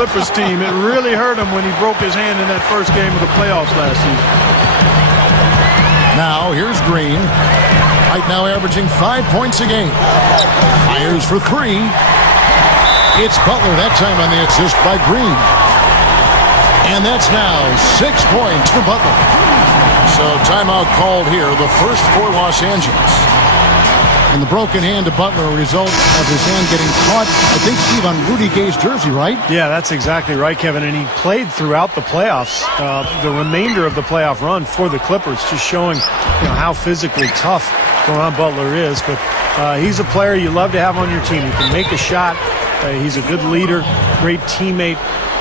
Clippers team. It really hurt him when he broke his hand in that first game of the playoffs last season. Now here's Green. Right now averaging 5 points a game. Fires for three. It's Butler that time on the assist by Green. And that's now 6 points for Butler. So timeout called here, the first for Los Angeles. And the broken hand to Butler, a result of his hand getting caught, I think, Steve, on Rudy Gay's jersey, right? Yeah, that's exactly right, Kevin. And he played throughout the playoffs, the remainder of the playoff run for the Clippers, just showing how physically tough Caron Butler is. But he's a player you love to have on your team. He can make a shot. He's a good leader, great teammate,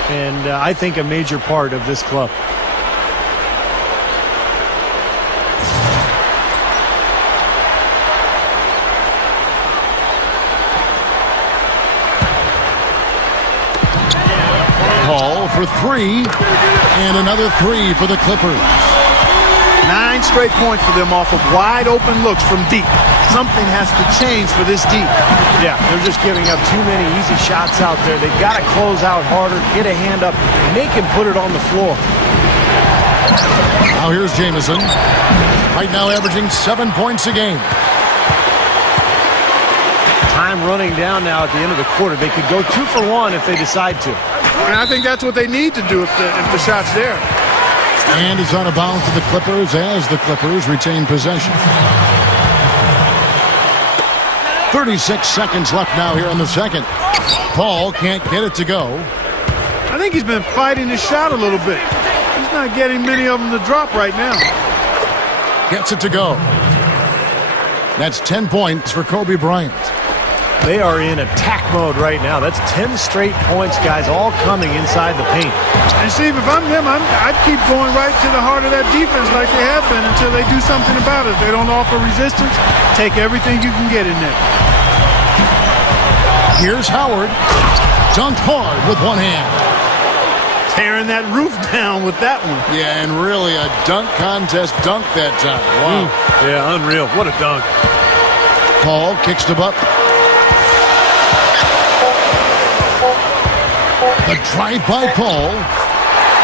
and I think a major part of this club. Paul for three, and another three for the Clippers. 9 straight points for them off of wide open looks from deep. Something has to change for this deep. Yeah, they're just giving up too many easy shots out there. They've got to close out harder, get a hand up, make him put it on the floor. Now here's Jamison. Right now averaging 7 points a game. Time running down now at the end of the quarter. They could go 2 for 1 if they decide to. And I think that's what they need to do if the shot's there. And it's out of bounds to the Clippers as the Clippers retain possession. 36 seconds left now here in the second. Paul can't get it to go. I think he's been fighting his shot a little bit. He's not getting many of them to drop right now. Gets it to go. That's 10 points for Kobe Bryant. They are in attack mode right now. That's 10 straight points, guys, all coming inside the paint. And Steve, if I'm them, I'd keep going right to the heart of that defense like they have been until they do something about it. If they don't offer resistance, take everything you can get in there. Here's Howard. Dunked hard with one hand. Tearing that roof down with that one. Yeah, and really a dunk contest dunk that time. Wow. Yeah, unreal. What a dunk. Paul kicks to Butler. The drive by Paul.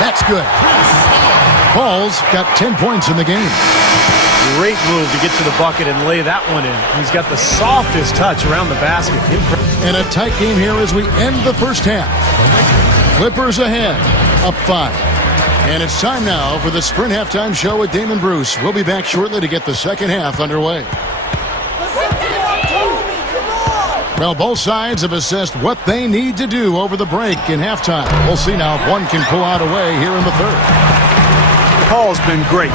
That's good. Paul's got 10 points in the game. Great move to get to the bucket and lay that one in. He's got the softest touch around the basket. And a tight game here as we end the first half. Clippers ahead, up 5. And it's time now for the Sprint Halftime Show with Damon Bruce. We'll be back shortly to get the second half underway. Well, both sides have assessed what they need to do over the break in halftime. We'll see now if one can pull out a way here in the third. Paul's been great.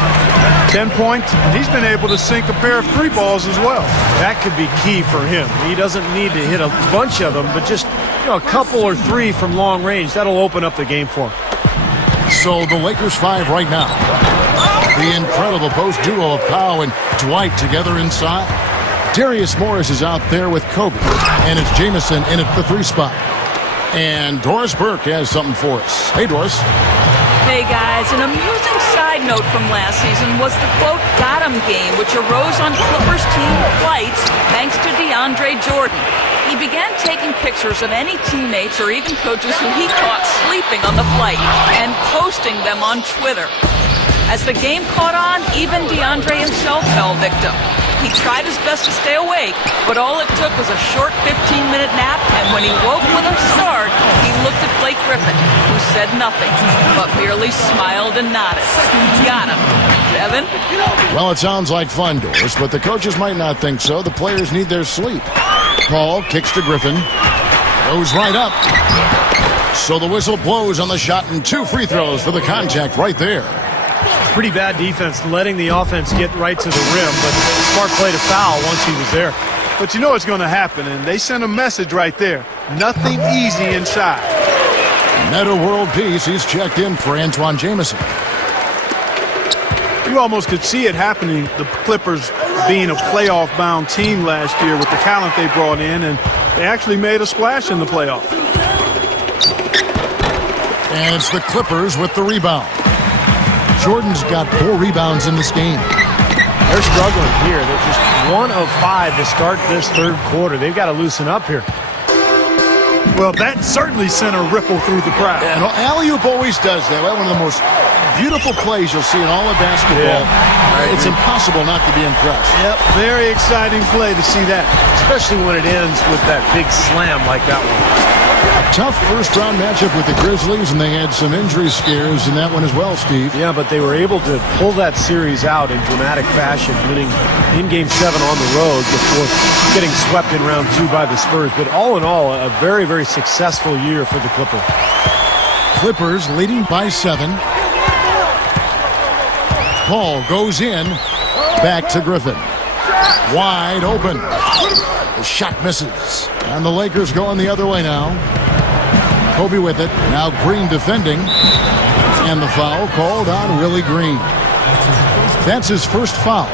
10 points, and he's been able to sink a pair of 3 balls as well. That could be key for him. He doesn't need to hit a bunch of them, but just a couple or 3 from long range. That'll open up the game for him. So the Lakers 5 right now. The incredible post duo of Powell and Dwight together inside. Darius Morris is out there with Kobe, and it's Jamison in at the 3 spot. And Doris Burke has something for us. Hey, Doris. Hey, guys. An amusing side note from last season was the, quote, got 'em game, which arose on Clippers team flights thanks to DeAndre Jordan. He began taking pictures of any teammates or even coaches who he caught sleeping on the flight and posting them on Twitter. As the game caught on, even DeAndre himself fell victim. He tried his best to stay awake, but all it took was a short 15-minute nap, and when he woke with a start, he looked at Blake Griffin, who said nothing, but merely smiled and nodded. Got him. Devin? Well, it sounds like fun, Doris, but the coaches might not think so. The players need their sleep. Paul kicks to Griffin. Goes right up. So the whistle blows on the shot, and 2 free throws for the contact right there. Pretty bad defense, letting the offense get right to the rim, but smart play to foul once he was there. But you know what's going to happen, and they sent a message right there. Nothing easy inside. Meta World Peace, he's checked in for Antoine Jamison. You almost could see it happening, the Clippers being a playoff-bound team last year with the talent they brought in, and they actually made a splash in the playoffs. And it's the Clippers with the rebound. Jordan's got 4 rebounds in this game. They're struggling here. They're just 1 of 5 to start this third quarter. They've got to loosen up here. Well, that certainly sent a ripple through the crowd. And alley-oop always does that. One of the most beautiful plays you'll see in all of basketball. It's impossible not to be impressed. Yep, very exciting play to see that. Especially when it ends with that big slam like that one. A tough first-round matchup with the Grizzlies, and they had some injury scares in that one as well, Steve. Yeah, but they were able to pull that series out in dramatic fashion, winning in Game 7 on the road before getting swept in round 2 by the Spurs. But all in all, a very, very successful year for the Clippers. Clippers leading by 7. Paul goes in. Back to Griffin. Wide open. The shot misses. And the Lakers going the other way now. Kobe with it. Now Green defending. And the foul called on Willie Green. That's his first foul.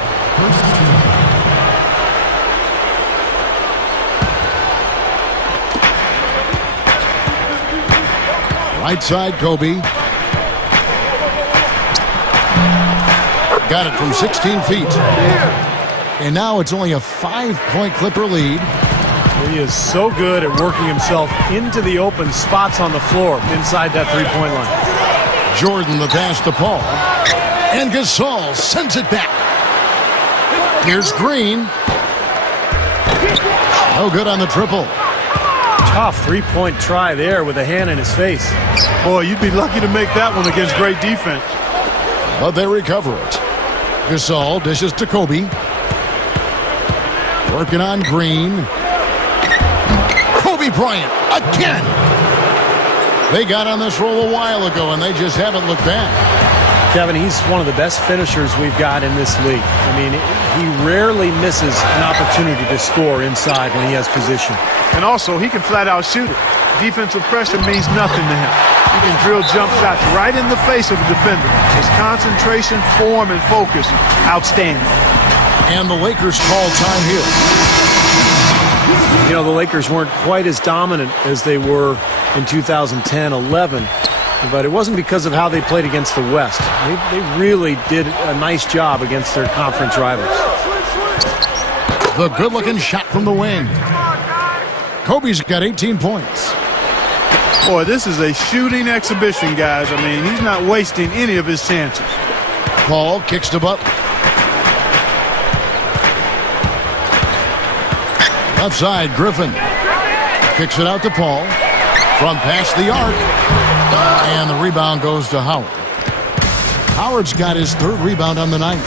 Right side, Kobe. Got it from 16 feet. And now it's only a 5-point Clipper lead. He is so good at working himself into the open spots on the floor inside that three-point line. Jordan the pass to Paul. And Gasol sends it back. Here's Green. No good on the triple. Tough three-point try there with a hand in his face. Boy, you'd be lucky to make that one against great defense. But they recover it. Gasol dishes to Kobe. Working on Green. Kobe Bryant again. They got on this roll a while ago, and they just haven't looked back. Kevin, he's one of the best finishers we've got in this league. I mean, he rarely misses an opportunity to score inside when he has position. And also, he can flat out shoot it. Defensive pressure means nothing to him. He can drill jump shots right in the face of a defender. His concentration, form, and focus, outstanding. And the Lakers call time here. You know, the Lakers weren't quite as dominant as they were in 2010-11, but it wasn't because of how they played against the West. They really did a nice job against their conference rivals. The good-looking shot from the wing. Kobe's got 18 points. Boy, this is a shooting exhibition, guys. I mean, he's not wasting any of his chances. Paul kicks to Butler. Left side, Griffin. Kicks it out to Paul. From past the arc. And the rebound goes to Howard. Howard's got his third rebound on the night.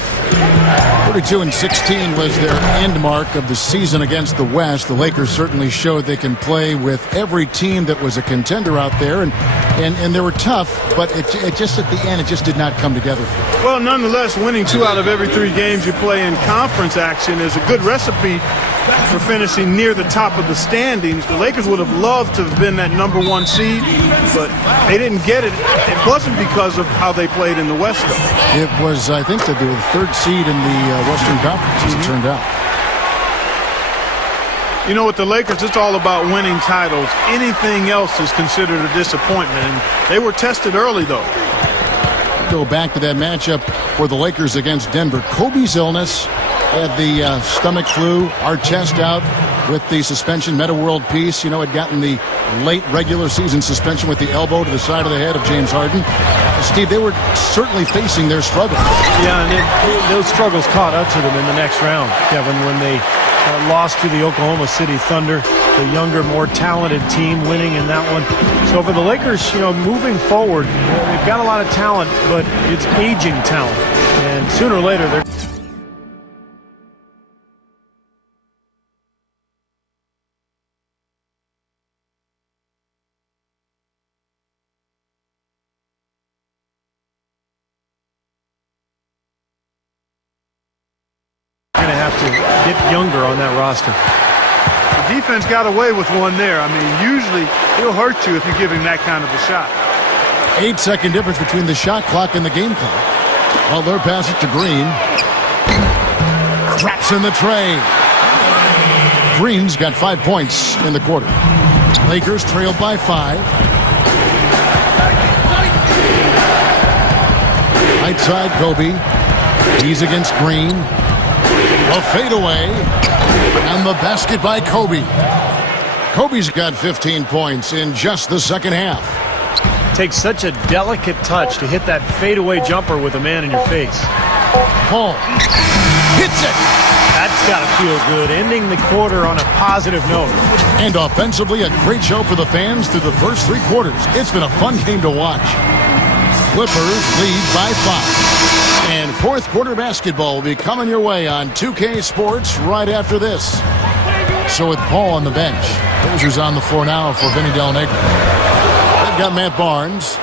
32-16 was their end mark of the season against the West. The Lakers certainly showed they can play with every team that was a contender out there, and they were tough, but it just at the end, it just did not come together. Well, nonetheless, winning 2 out of every 3 games you play in conference action is a good recipe for finishing near the top of the standings. The Lakers would have loved to have been that #1 seed, but they didn't get it. It wasn't because of how they played in the West, though. It was, I think, that they were the 3rd seed in the Western Conference, as it turned out. You know, with the Lakers, it's all about winning titles. Anything else is considered a disappointment, and they were tested early, though. Go back to that matchup for the Lakers against Denver. Kobe's illness, had the stomach flu, Artest out with the suspension, Meta World Peace. You know, had gotten the late regular season suspension with the elbow to the side of the head of James Harden. Steve, they were certainly facing their struggles. Yeah, and those struggles caught up to them in the next round, Kevin, when they lost to the Oklahoma City Thunder, the younger, more talented team winning in that one. So for the Lakers, you know, moving forward, they've got a lot of talent, but it's aging talent. And sooner or later, they're going to have to get younger on that roster. The defense got away with one there. I mean, usually he'll hurt you if you give him that kind of a shot. 8-second difference between the shot clock and the game clock. Butler passes it to Green. Drops in the tray. Green's got 5 points in the quarter. Lakers trailed by 5. Right side, Kobe. He's against Green. A fadeaway. And the basket by Kobe. Kobe's got 15 points in just the second half. Takes such a delicate touch to hit that fadeaway jumper with a man in your face. Paul hits it. That's got to feel good, ending the quarter on a positive note. And offensively, a great show for the fans through the first 3 quarters. It's been a fun game to watch. Clippers lead by 5. And fourth quarter basketball will be coming your way on 2K Sports right after this. So with Paul on the bench, here's who's on the floor now for Vinny Del Negro. They've got Matt Barnes.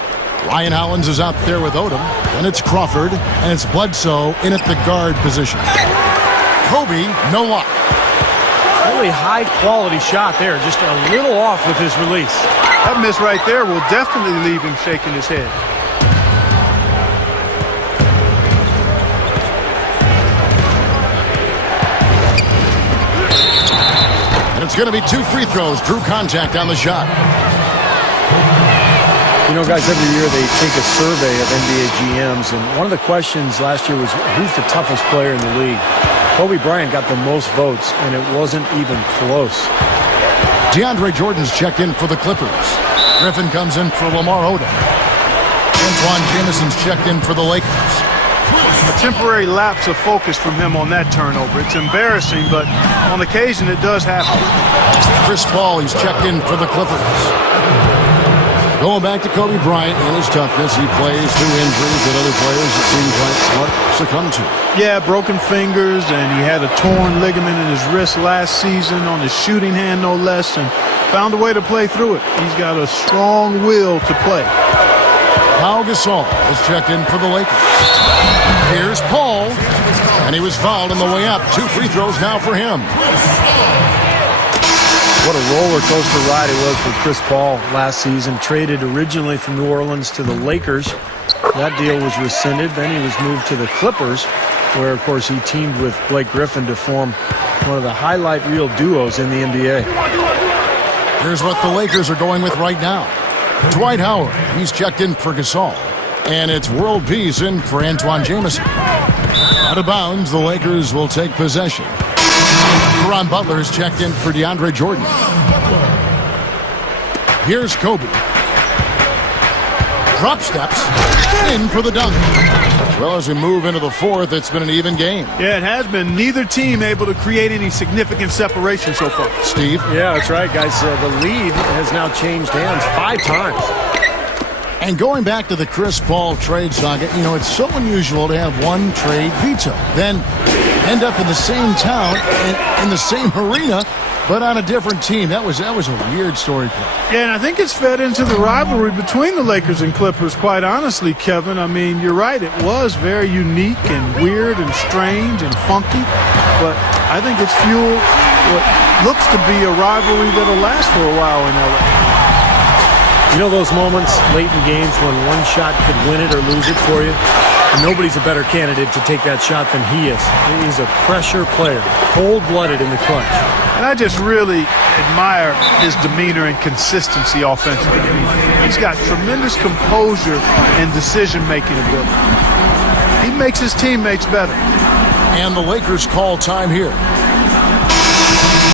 Ryan Hollins is out there with Odom. And it's Crawford. And it's Bledsoe in at the guard position. Kobe, no luck. Really high-quality shot there. Just a little off with his release. That miss right there will definitely leave him shaking his head. And it's going to be 2 free throws. Drew contact on the shot. You know, guys, every year they take a survey of NBA GMs, and one of the questions last year was, who's the toughest player in the league? Kobe Bryant got the most votes, and it wasn't even close. DeAndre Jordan's checked in for the Clippers. Griffin comes in for Lamar Odom. Antoine Jameson's checked in for the Lakers. A temporary lapse of focus from him on that turnover. It's embarrassing, but on occasion it does happen. Chris Paul, he's checked in for the Clippers. Going back to Kobe Bryant and his toughness, he plays through injuries that other players, it seems like, succumb to. Yeah, broken fingers, and he had a torn ligament in his wrist last season on his shooting hand, no less, and found a way to play through it. He's got a strong will to play. Pau Gasol is checked in for the Lakers. Here's Paul, and he was fouled on the way up. 2 free throws now for him. What a roller coaster ride it was for Chris Paul last season. Traded originally from New Orleans to the Lakers. That deal was rescinded. Then he was moved to the Clippers, where, of course, he teamed with Blake Griffin to form one of the highlight reel duos in the NBA. Here's what the Lakers are going with right now. Dwight Howard, he's checked in for Gasol. And it's World Peace in for Antoine Jameson. Out of bounds, the Lakers will take possession. Caron Butler is checked in for DeAndre Jordan. Here's Kobe. Drop steps in for the dunk. Well, as we move into the fourth, it's been an even game. Yeah, it has been. Neither team able to create any significant separation so far. Steve? Yeah, that's right, guys. The lead has now changed hands 5 times. And going back to the Chris Paul trade saga, you know, it's so unusual to have one trade veto. Then end up in the same town, in the same arena, but on a different team. That was a weird story. Yeah, and I think it's fed into the rivalry between the Lakers and Clippers, quite honestly, Kevin. I mean, you're right. It was very unique and weird and strange and funky, but I think it's fueled what looks to be a rivalry that'll last for a while in LA. You know those moments late in games when one shot could win it or lose it for you? And nobody's a better candidate to take that shot than he is. He's a pressure player, cold-blooded in the clutch. And I just really admire his demeanor and consistency offensively. He's got tremendous composure and decision-making ability. He makes his teammates better. And the Lakers call time here.